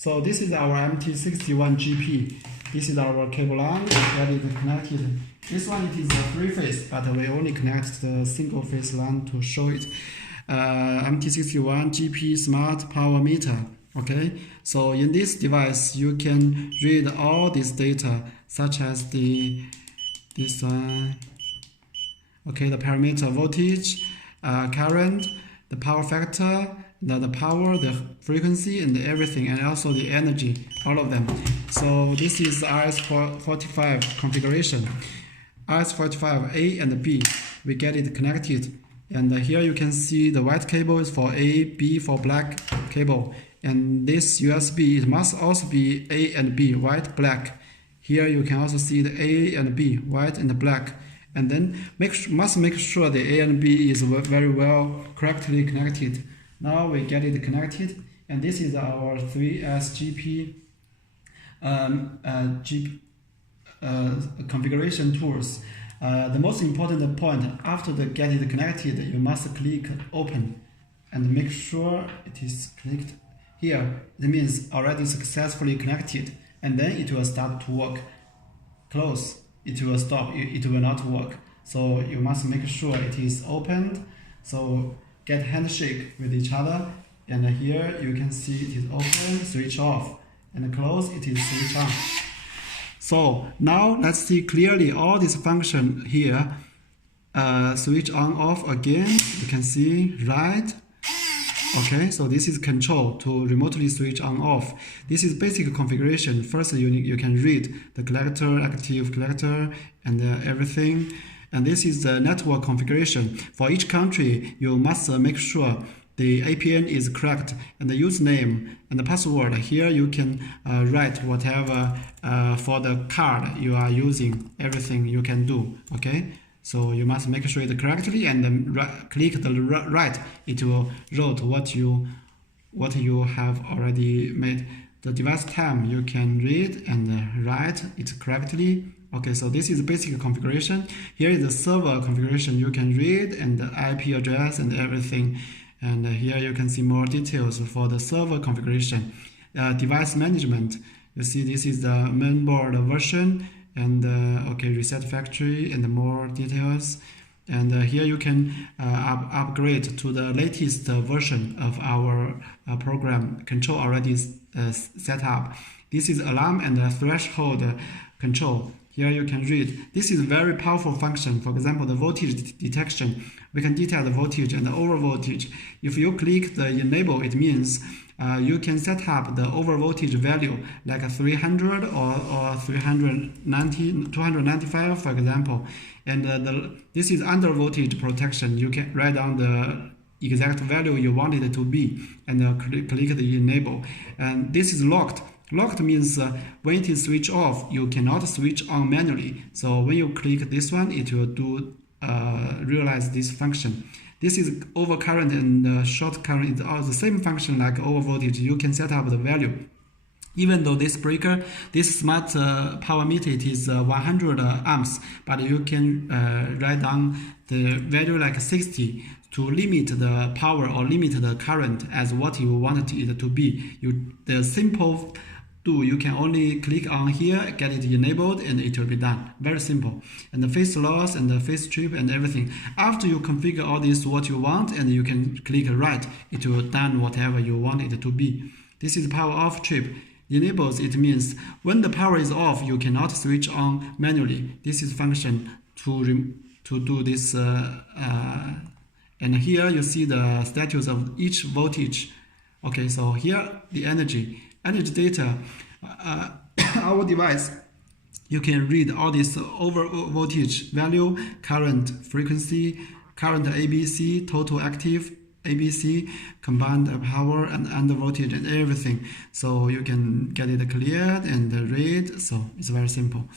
So this is our MT61GP. This is our cable line. We get it connected. This one it is a three-phase, but we only connect the single-phase line to show it. MT61GP Smart Power Meter. Okay, so in this device you can read all this data, such as this one. Okay, the parameter voltage, current, the power factor, the power, the frequency, and everything, and also the energy, all of them. So this is RS45 configuration. RS45 A and B, we get it connected. And here you can see the white cable is for A, B for black cable. And this USB, it must also be A and B, white, black. Here you can also see the A and B, white and black. And then must make sure the A and B is very well correctly connected. Now we get it connected, and this is our 3SGP configuration tools. The most important point, after the get it connected, you must click open and make sure it is clicked here. It means already successfully connected, and then it will start to work. Close, it will stop, it will not work. So you must make sure it is opened. So get handshake with each other, and here you can see it is open, switch off, and close, it is switch on. So now let's see clearly all this function here. Switch on off again, you can see right. Okay, so this is control to remotely switch on off. This is basic configuration. First you can read the collector, active collector, and everything. And this is the network configuration. For each country, you must make sure the APN is correct, and the username and the password. Here you can write whatever for the card you are using. Everything you can do. Okay, so you must make sure it correctly, and then click the right. It will wrote what you have already made. The device time you can read and write it correctly. Okay, so this is the basic configuration. Here is the server configuration. You can read and the IP address and everything. And here you can see more details for the server configuration. Device management. You see this is the mainboard version, and okay, reset factory and more details. And here you can upgrade to the latest version of our program. Control already set up. This is alarm and threshold control. Here you can read. This is a very powerful function. For example, the voltage detection. We can detect the voltage and the over voltage. If you click the enable, it means you can set up the over voltage value like a 300 or 295, for example. And this is under voltage protection. You can write down the exact value you want it to be, and click the enable. And this is locked. Locked means when it is switched off, you cannot switch on manually. So when you click this one, it will do realize this function. This is overcurrent and short current. It's all the same function like over voltage. You can set up the value. Even though this breaker, this smart power meter, it is 100 amps, but you can write down the value like 60 to limit the power or limit the current as what you want it to be. The simple you can only click on here, get it enabled, and it will be done. Very simple. And the phase loss and the phase trip and everything. After you configure all this what you want, and you can click right, it will done whatever you want it to be. This is power off trip. Enables, it means when the power is off, you cannot switch on manually. This is function to do this. And here you see the status of each voltage. Okay, so here the energy data. Our device, you can read all this over voltage value, current, frequency, current ABC, total active ABC, combined power, and under voltage and everything. So you can get it cleared and read. So it's very simple.